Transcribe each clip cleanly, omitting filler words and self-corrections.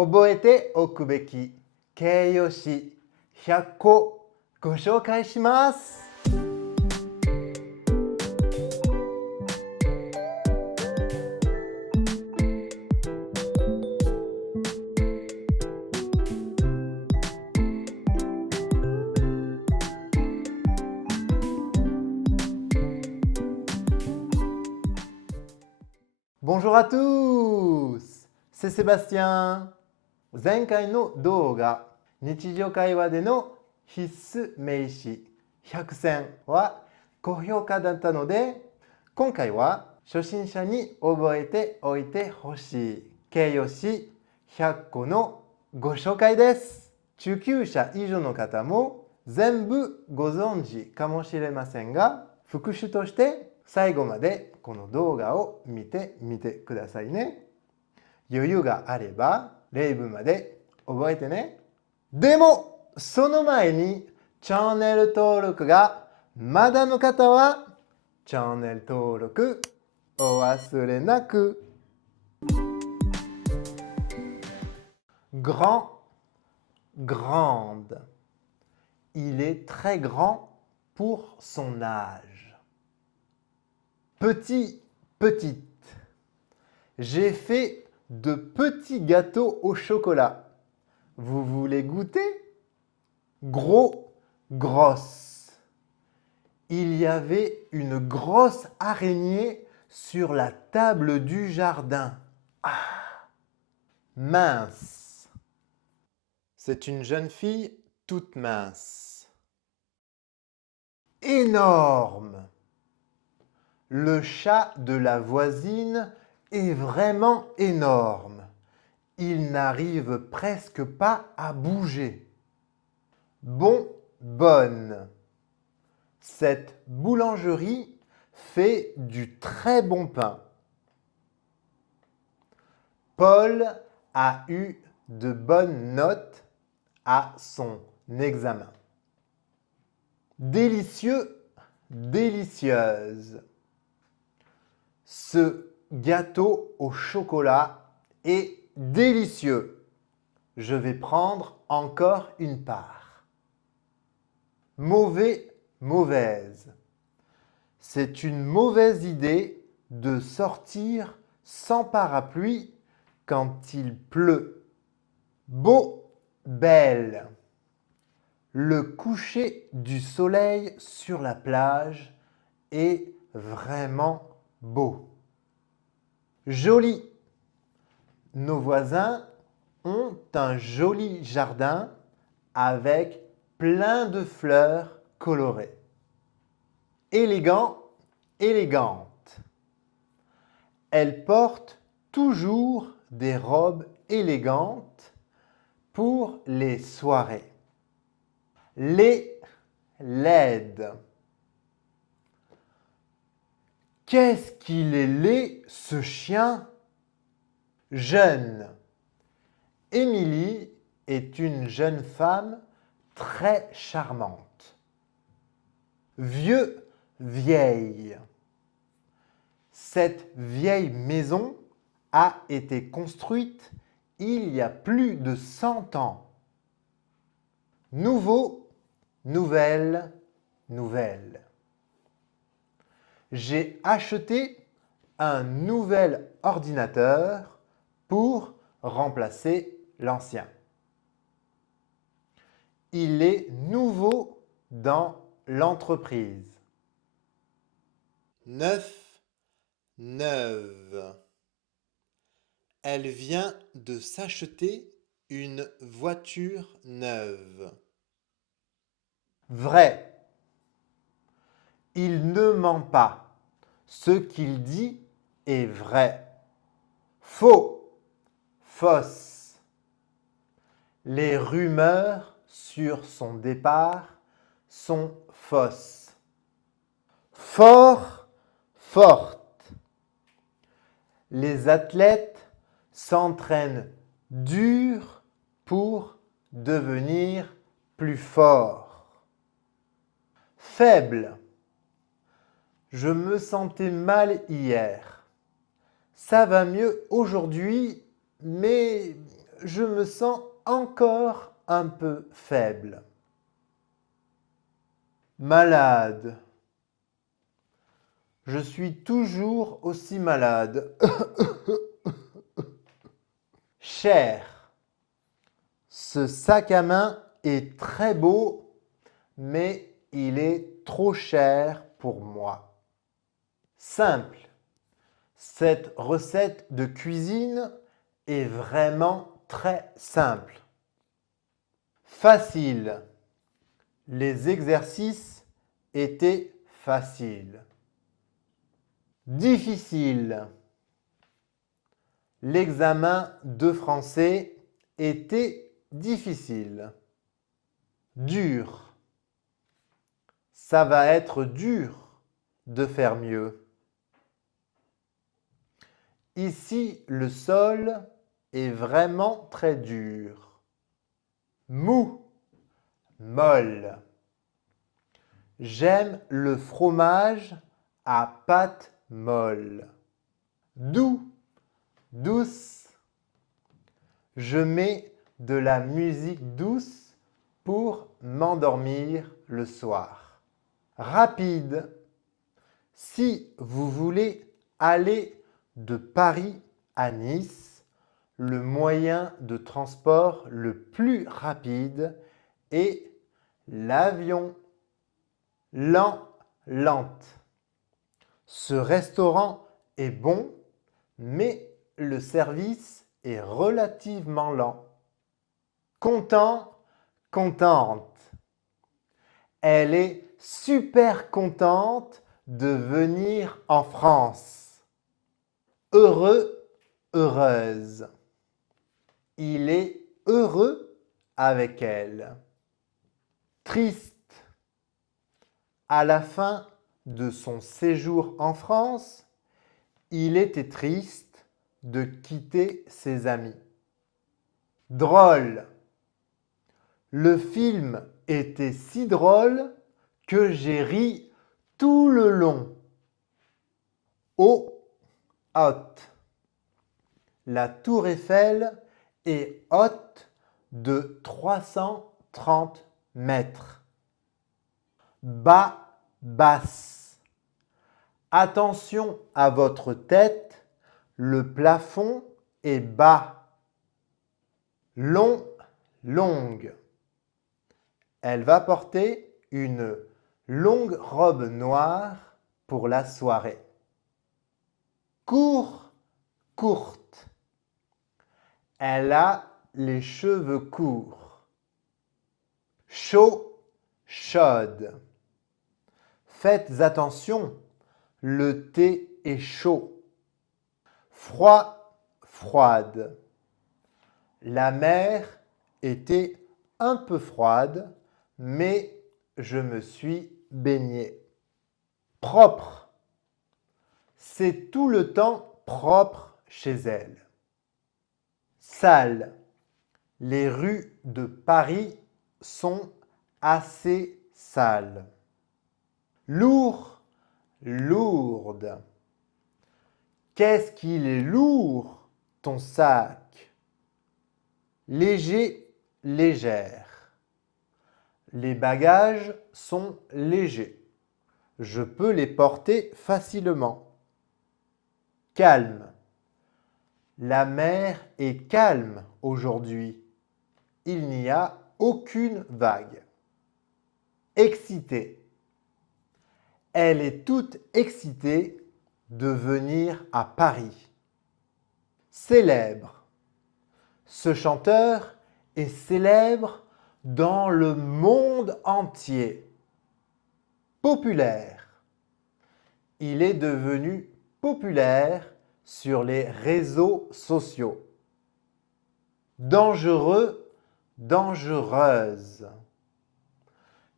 覚えておくべき形容詞100個ご紹介します。Bonjour à tous! C'est Sébastien! 前回の動画、日常会話での必須名詞100選は高評価だったので、今回は初心者に覚えておいてほしい形容詞100個のご紹介です。中級者以上の方も全部ご存知かもしれませんが、復習として最後までこの動画を見てみてくださいね。余裕があれば例文まで覚えてね。でもその前にチャンネル登録がまだの方はチャンネル登録お忘れなく。Grand, grande. Il est très grand pour son âge. Petit, petite. J'ai fait de petits gâteaux au chocolat. Vous voulez goûter? Gros, grosse. Il y avait une grosse araignée sur la table du jardin. Ah! Mince. C'est une jeune fille toute mince. Énorme. Le chat de la voisine est vraiment énorme. Il n'arrive presque pas à bouger. Bon, bonne. Cette boulangerie fait du très bon pain. Paul a eu de bonnes notes à son examen. Délicieux, délicieuse. Ce gâteau au chocolat est délicieux. Je vais prendre encore une part. Mauvais, mauvaise. C'est une mauvaise idée de sortir sans parapluie quand il pleut. Beau, belle. Le coucher du soleil sur la plage est vraiment beau. Joli. Nos voisins ont un joli jardin avec plein de fleurs colorées. Élégant, élégante. Elle porte toujours des robes élégantes pour les soirées. Les laide. Qu'est-ce qu'il est laid, ce chien? Jeune. Émilie est une jeune femme très charmante. Vieux, vieille. Cette vieille maison a été construite il y a plus de 100 ans. Nouveau, nouvelle, nouvelle. J'ai acheté un nouvel ordinateur pour remplacer l'ancien. Il est nouveau dans l'entreprise. Neuf, neuve. Elle vient de s'acheter une voiture neuve. Vrai. Il ne ment pas. Ce qu'il dit est vrai. Faux. Fausse. Les rumeurs sur son départ sont fausses. Fort, forte. Les athlètes s'entraînent dur pour devenir plus forts. Faible. Je me sentais mal hier. Ça va mieux aujourd'hui, mais je me sens encore un peu faible. Malade. Je suis toujours aussi malade. Cher. Ce sac à main est très beau, mais il est trop cher pour moi. Simple. Cette recette de cuisine est vraiment très simple. Facile. Les exercices étaient faciles. Difficile. L'examen de français était difficile. Dur. Ça va être dur de faire mieux. Ici, le sol est vraiment très dur. Mou. Molle. J'aime le fromage à pâte molle. Doux. Douce. Je mets de la musique douce pour m'endormir le soir. Rapide. Si vous voulez aller de Paris à Nice, le moyen de transport le plus rapide est l'avion. Lent, lente. Ce restaurant est bon, mais le service est relativement lent. Content, contente. Elle est super contente de venir en France. Heureux, heureuse. Il est heureux avec elle. Triste. À la fin de son séjour en France, il était triste de quitter ses amis. Drôle. Le film était si drôle que j'ai ri tout le long. Haute. La tour Eiffel est haute de 330 mètres. Bas, basse. Attention à votre tête, le plafond est bas. Long, longue. Elle va porter une longue robe noire pour la soirée. Court, courte. Elle a les cheveux courts. Chaud, chaude. Faites attention, le thé est chaud. Froid, froide. La mer était un peu froide, mais je me suis baigné. Propre. C'est tout le temps propre chez elle. Sale. Les rues de Paris sont assez sales. Lourd, lourde. Qu'est-ce qu'il est lourd, ton sac? Léger, légère. Les bagages sont légers. Je peux les porter facilement. Calme. La mer est calme aujourd'hui. Il n'y a aucune vague. Excitée. Elle est toute excitée de venir à Paris. Célèbre. Ce chanteur est célèbre dans le monde entier. Populaire. Il est devenu populaire sur les réseaux sociaux. Dangereux, dangereuse.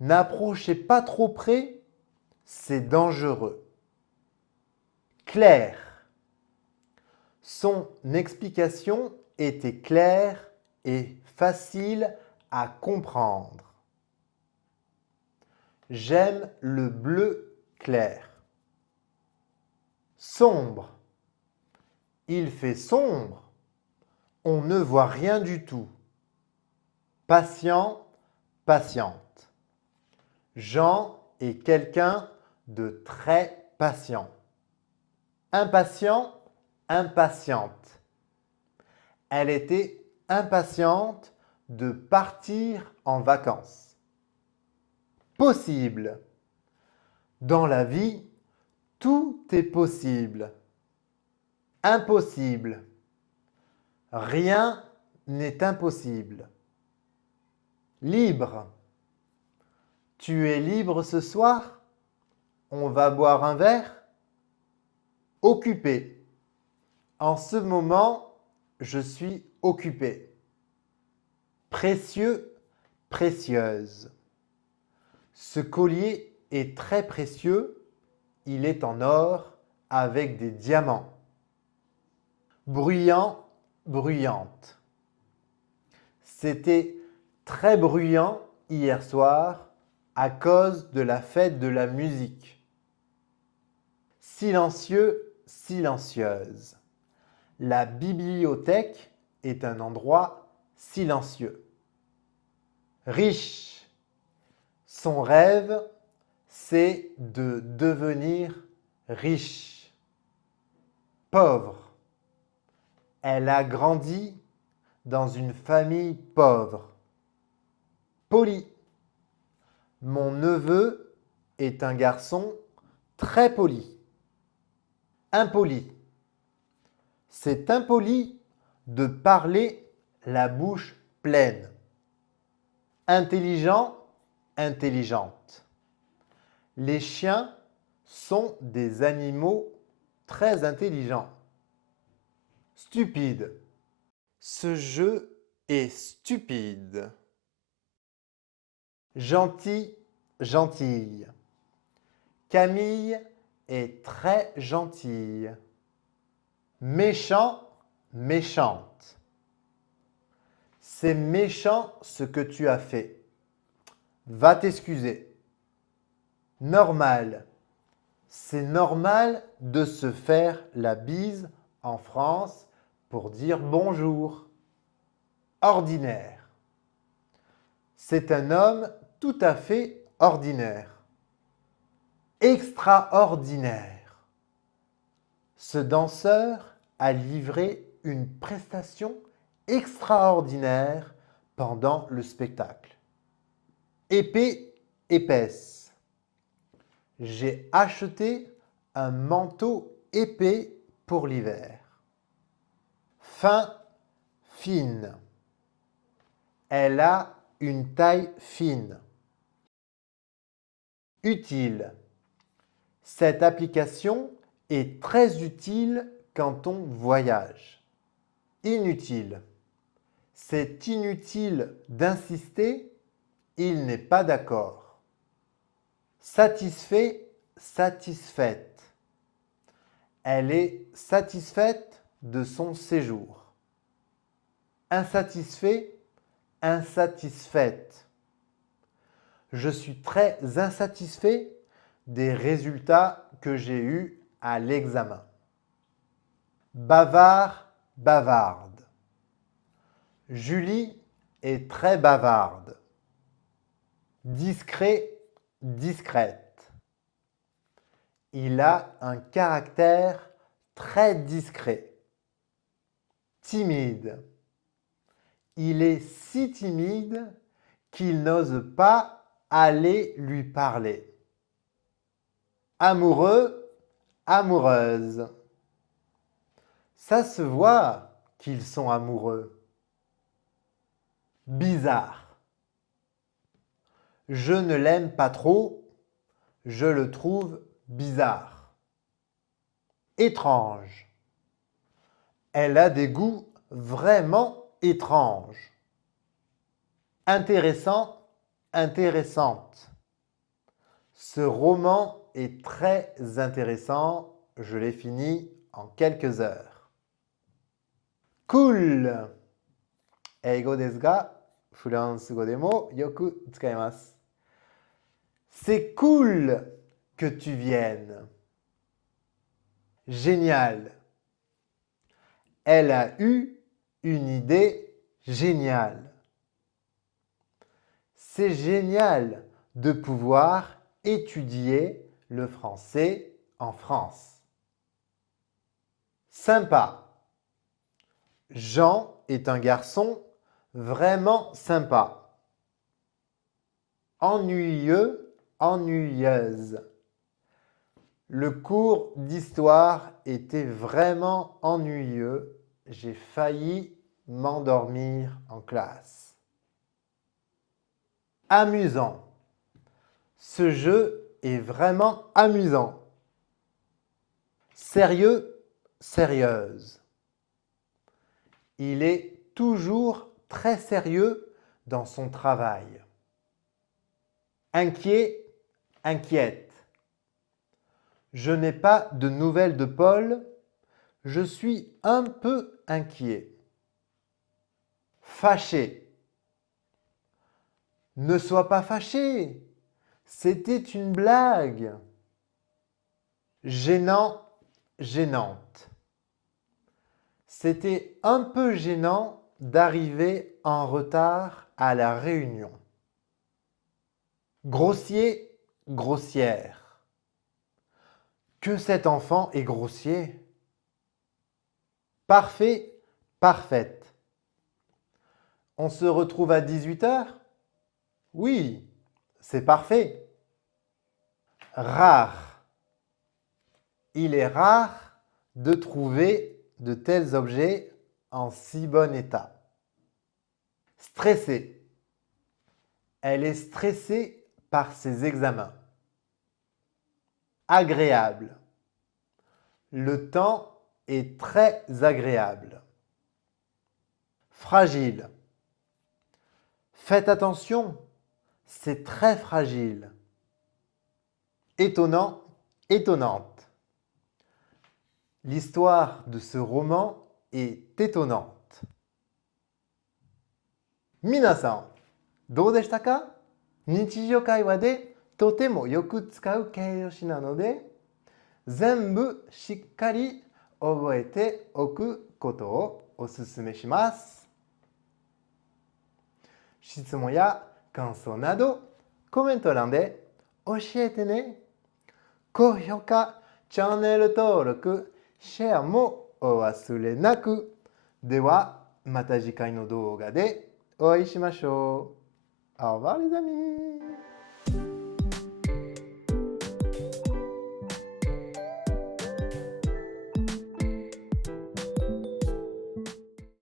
N'approchez pas trop près, c'est dangereux. Clair. Son explication était claire et facile à comprendre. J'aime le bleu clair. Sombre. Il fait sombre. On ne voit rien du tout. Patient, patiente. Jean est quelqu'un de très patient. Impatient, impatiente. Elle était impatiente de partir en vacances. Possible. Dans la vie, tout est possible. Impossible. Rien n'est impossible. Libre. Tu es libre ce soir? On va boire un verre? Occupé. En ce moment, je suis occupé. Précieux, précieuse. Ce collier est très précieux. Il est en or avec des diamants. Bruyant, bruyante. C'était très bruyant hier soir à cause de la fête de la musique. Silencieux, silencieuse. La bibliothèque est un endroit silencieux. Riche. Son rêve, c'est de devenir riche. Pauvre. Elle a grandi dans une famille pauvre. Poli. Mon neveu est un garçon très poli. Impoli. C'est impoli de parler la bouche pleine. Intelligent, intelligente. Les chiens sont des animaux très intelligents. Stupide. Ce jeu est stupide. Gentil, gentille. Camille est très gentille. Méchant, méchante. C'est méchant ce que tu as fait. Va t'excuser. Normal. C'est normal de se faire la bise en France pour dire bonjour. Ordinaire. C'est un homme tout à fait ordinaire. Extraordinaire. Ce danseur a livré une prestation extraordinaire pendant le spectacle. Épais, épaisse. J'ai acheté un manteau épais pour l'hiver. Fin, fine. Elle a une taille fine. Utile. Cette application est très utile quand on voyage. Inutile. C'est inutile d'insister, il n'est pas d'accord. Satisfait, satisfaite. Elle est satisfaite de son séjour. Insatisfait, insatisfaite. Je suis très insatisfait des résultats que j'ai eus à l'examen. Bavard, bavarde. Julie est très bavarde. Discret, discrète. Il a un caractère très discret. Timide. Il est si timide qu'il n'ose pas aller lui parler. Amoureux, amoureuse. Ça se voit qu'ils sont amoureux. Bizarre. Je ne l'aime pas trop, je le trouve bizarre. Étrange. Elle a des goûts vraiment étranges. Intéressant, intéressante. Ce roman est très intéressant, je l'ai fini en quelques heures. Cool. 英語ですが、フランス語でもよく使います。C'est cool que tu viennes. Génial. Elle a eu une idée géniale. C'est génial de pouvoir étudier le français en France. Sympa. Jean est un garçon vraiment sympa. Ennuyeux, ennuyeuse. Le cours d'histoire était vraiment ennuyeux. J'ai failli m'endormir en classe. Amusant. Ce jeu est vraiment amusant. Sérieux, sérieuse. Il est toujours très sérieux dans son travail. Inquiet, inquiète. Je n'ai pas de nouvelles de Paul. Je suis un peu inquiet. Fâché. Ne sois pas fâché. C'était une blague. Gênant, gênante. C'était un peu gênant d'arriver en retard à la réunion. Grossier, grossière. Que cet enfant est grossier. Parfait, parfaite. On se retrouve à 18 h? Oui, c'est parfait. Rare. Il est rare de trouver de tels objets en si bon état. Stressé. Elle est stressée par ses examens. Agréable. Le temps est très agréable. Fragile. Faites attention, c'est très fragile. Étonnant, étonnante. L'histoire de ce roman est étonnante. 皆さん、どうでしたか？日常会話でとてもよく使う形容詞なので、全部しっかり覚えておくことをお勧めします。質問や感想などコメント欄で教えてね。高評価、チャンネル登録、シェアもお忘れなく。ではまた次回の動画でお会いしましょう。Au revoir les amis!